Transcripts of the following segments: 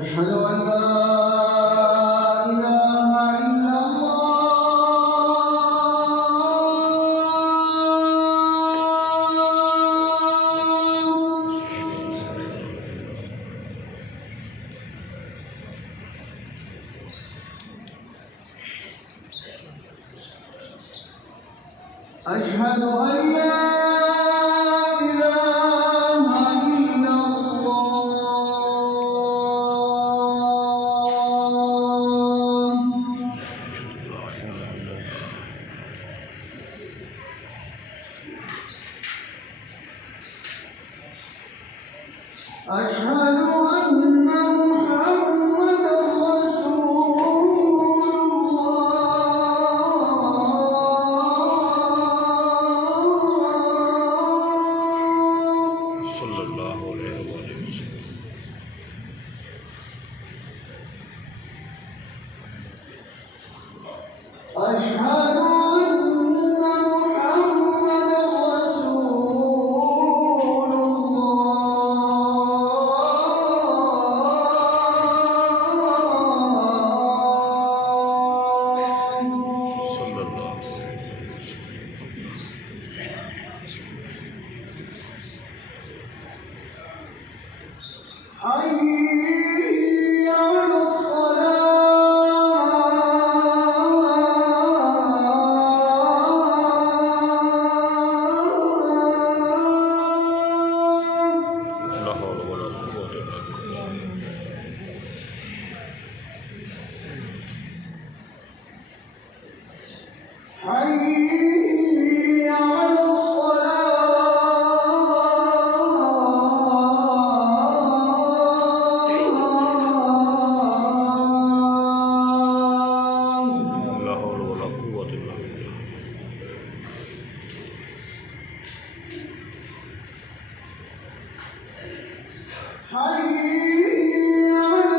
أشهد أن لا إله إلا الله. أشهد أن لا أشهد أن محمدًا رسول الله صلى الله عليه وسلم. أشهد حي على الصلاة. لا حول ولا قوة إلا بالله. حي على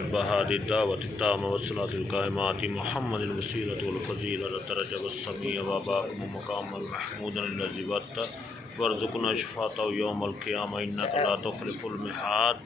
رب هذه الدعوة التامة والصلاة القائمة آت محمد الوسيلة والفضيلة والدرجة والسميع وباقم مقاما محمودا الذي وعدته وارزقنا شفاعته يوم القيامة إنك لا تخلف الميعاد.